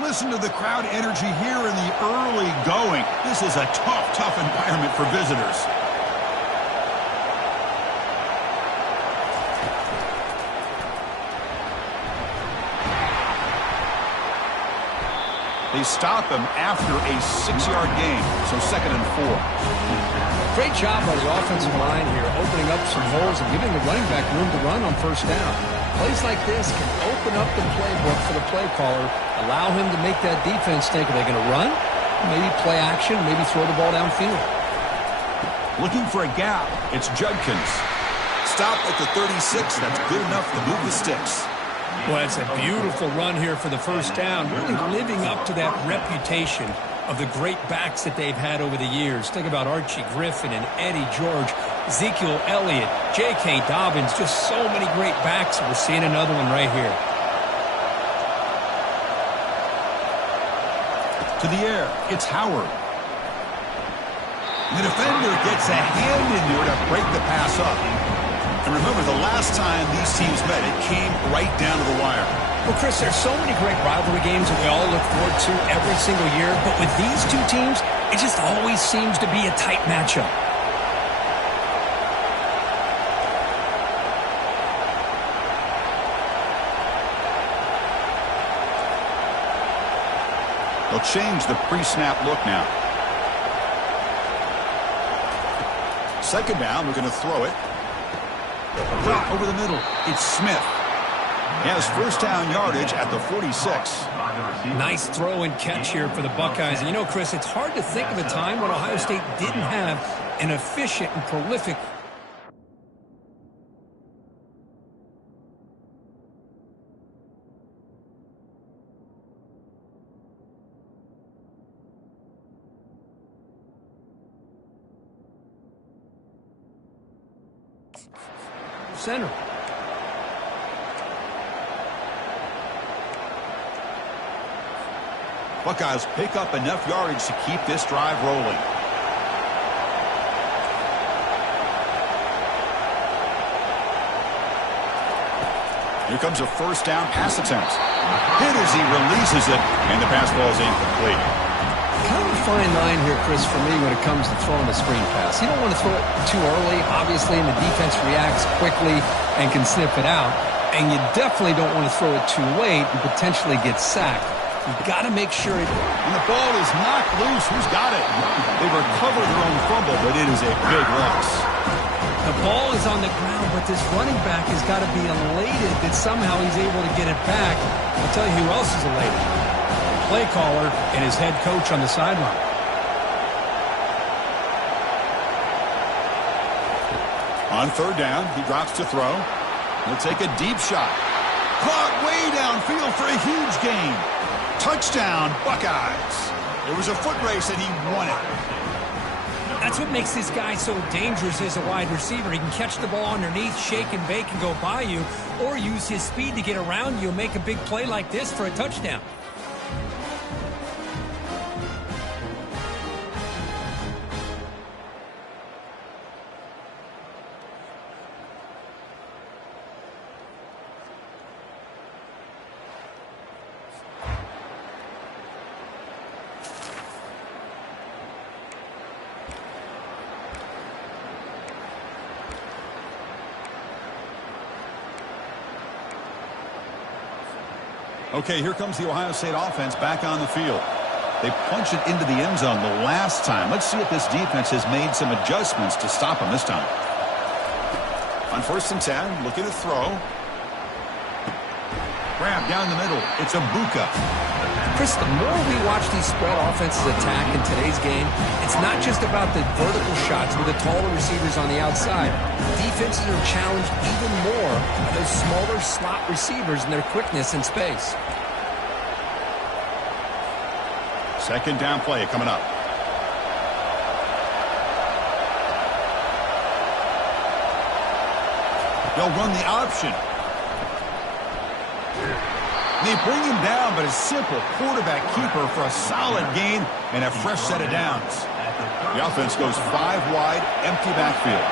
Listen to the crowd energy here in the early going. This is a tough environment for visitors. They stop him after a 6-yard gain, so 2nd and 4. Great job by the offensive line here, opening up some holes and giving the running back room to run on 1st down. Plays like this can open up the playbook for the play caller, allow him to make that defense think, are they going to run? Maybe play action, maybe throw the ball downfield. Looking for a gap, it's Judkins. Stop at the 36. That's good enough to move the sticks. Well, it's a beautiful run here for the 1st down, really living up to that reputation of the great backs that they've had over the years. Think about Archie Griffin and Eddie George, Ezekiel Elliott, J.K. Dobbins, just so many great backs. We're seeing another one right here. To the air, it's Howard. The defender gets a hand in there to break the pass up. And remember, the last time these teams met, it came right down to the wire. Well, Chris, there's so many great rivalry games that we all look forward to every single year. But with these two teams, it just always seems to be a tight matchup. They'll change the pre-snap look now. 2nd down, we're going to throw it. Over the middle, it's Smith. He has 1st down yardage at the 46. Nice throw and catch here for the Buckeyes. And you know, Chris, it's hard to think of a time when Ohio State didn't have an efficient and prolific center. Buckeyes pick up enough yardage to keep this drive rolling. Here comes a 1st down pass attempt. Hit as he releases it, and the pass ball is incomplete. Kind of a fine line here, Chris, for me when it comes to throwing a screen pass. You don't want to throw it too early, obviously, and the defense reacts quickly and can sniff it out. And you definitely don't want to throw it too late and potentially get sacked. You've got to make sure And the ball is knocked loose. Who's got it? They recover their own fumble, but it is a big loss. the ball is on the ground, but this running back has got to be elated that somehow he's able to get it back. I'll tell you who else is elated. The play caller and his head coach on the sideline. On 3rd down, he drops to throw. He'll take a deep shot. Caught way downfield for a huge gain. Touchdown, Buckeyes. It was a foot race, and he won it. That's what makes this guy so dangerous as a wide receiver. He can catch the ball underneath, shake and bake, and go by you, or use his speed to get around you and make a big play like this for a touchdown. Okay, here comes the Ohio State offense back on the field. They punch it into the end zone the last time. Let's see if this defense has made some adjustments to stop them this time. On 1st and 10, looking to throw. Grab down the middle. It's Abuka. Chris, the more we watch these spread offenses attack in today's game, it's not just about the vertical shots with the taller receivers on the outside. Defenses are challenged even more by those smaller slot receivers and their quickness in space. 2nd down play coming up. They'll run the option. They bring him down, but a simple quarterback keeper for a solid gain and a fresh set of downs. The offense goes 5 wide, empty backfield.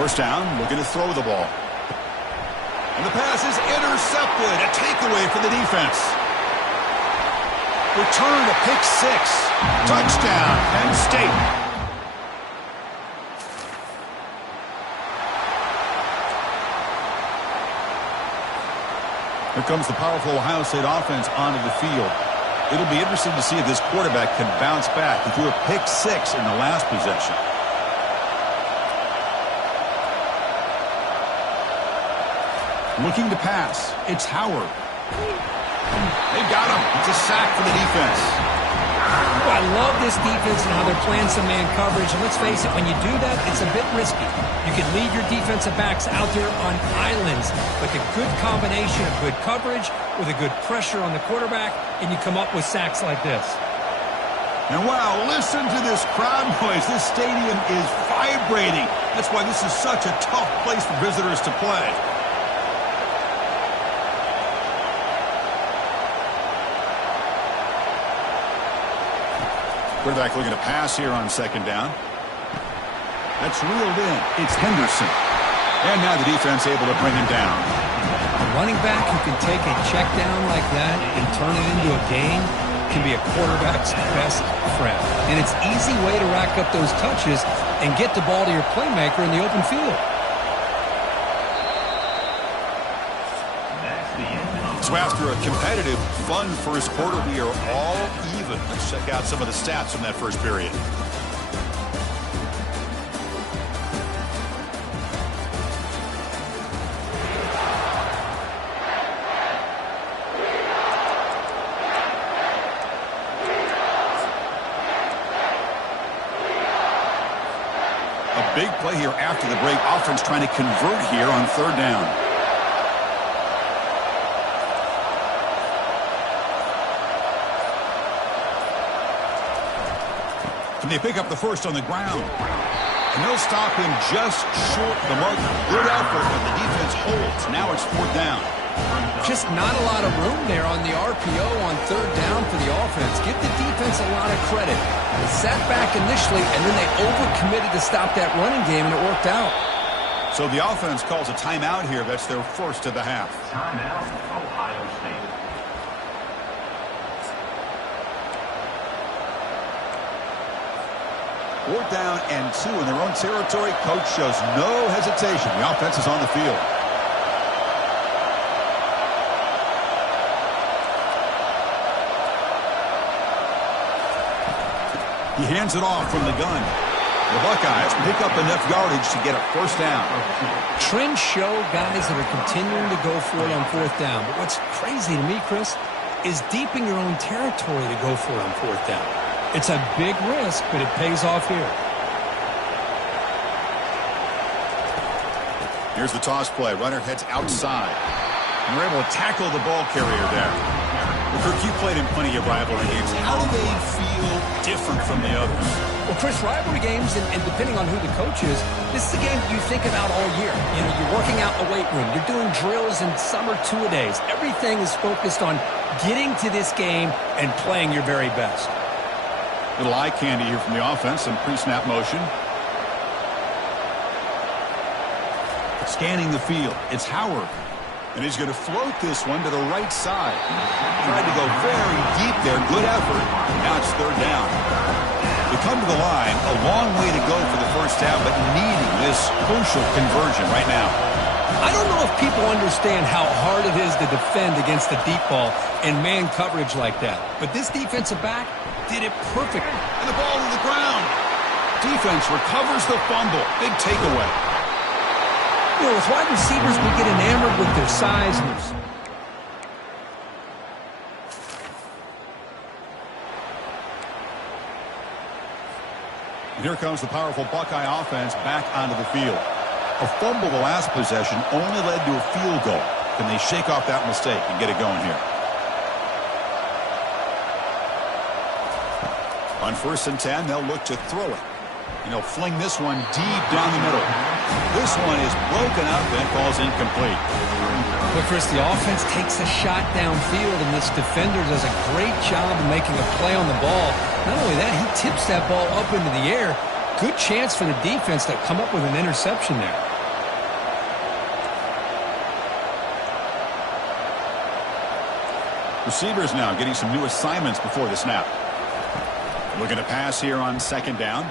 First down, looking to throw the ball. And the pass is intercepted. A takeaway for the defense. Return to pick 6. Touchdown, Penn State. Here comes the powerful Ohio State offense onto the field. It'll be interesting to see if this quarterback can bounce back. He threw a pick 6 in the last possession. Looking to pass. It's Howard. They got him. It's a sack for the defense. Oh, I love this defense and how they're playing some man coverage. And let's face it, when you do that, it's a bit risky. You can leave your defensive backs out there on islands, but the good combination of good coverage with a good pressure on the quarterback, and you come up with sacks like this. And wow, listen to this crowd noise. This stadium is vibrating. That's why this is such a tough place for visitors to play. Quarterback looking to pass here on second down. That's reeled in. It's Henderson. And now the defense able to bring him down. A running back who can take a check down like that and turn it into a gain can be a quarterback's best friend. And it's an easy way to rack up those touches and get the ball to your playmaker in the open field. So after a competitive, fun first quarter, we are all even. Let's check out some of the stats from that first period. A big play here after the break. Offense trying to convert here on third down. Can they pick up the first on the ground? And they'll stop him just short of the mark. Good effort, but the defense holds. Now it's fourth down. Just not a lot of room there on the RPO on third down for the offense. Give the defense a lot of credit. They sat back initially, and then they overcommitted to stop that running game, and it worked out. So the offense calls a timeout here. That's their first of the half. Timeout, Ohio State. Fourth down and 2 in their own territory. Coach shows no hesitation. The offense is on the field. He hands it off from the gun. The Buckeyes pick up enough yardage to get a first down. Trends show guys that are continuing to go for it on fourth down. But what's crazy to me, Chris, is deep in your own territory to go for it on fourth down. It's a big risk, but it pays off here. Here's the toss play. Runner heads outside. And we're able to tackle the ball carrier there. Well, Kirk, you played in plenty of rivalry games. How do they feel different from the others? Well, Chris, rivalry games, and depending on who the coach is, this is a game you think about all year. You know, you're working out in the weight room. You're doing drills in summer two-a-days. Everything is focused on getting to this game and playing your very best. Little eye candy here from the offense. Some pre-snap motion. Scanning the field. It's Howard. And he's going to float this one to the right side. Tried to go very deep there. Good effort. Now it's third down. We come to the line. A long way to go for the first down, but needing this crucial conversion right now. I don't know if people understand how hard it is to defend against the deep ball and man coverage like that. But this defensive back did it perfectly. And the ball to the ground. Defense recovers the fumble. Big takeaway. You know, with wide receivers, we get enamored with their size. And here comes the powerful Buckeye offense back onto the field. A fumble the last possession only led to a field goal. Can they shake off that mistake and get it going here? On 1st and 10, they'll look to throw it. And they'll fling this one deep down the middle. This one is broken up and falls incomplete. But, Chris, the offense takes a shot downfield, and this defender does a great job of making a play on the ball. Not only that, he tips that ball up into the air. Good chance for the defense to come up with an interception there. Receivers now getting some new assignments before the snap. Looking to pass here on second down.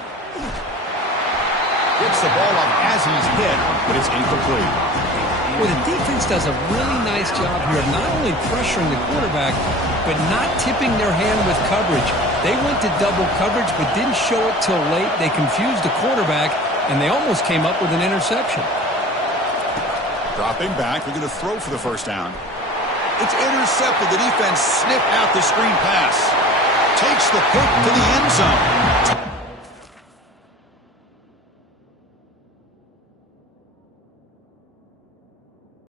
Gets the ball off as he's hit, but it's incomplete. Well, the defense does a really nice job here of not only pressuring the quarterback, but not tipping their hand with coverage. They went to double coverage, but didn't show it till late. They confused the quarterback, and they almost came up with an interception. Dropping back, they're going to throw for the first down. It's intercepted. The defense sniffed out the screen pass. Takes the pick to the end zone.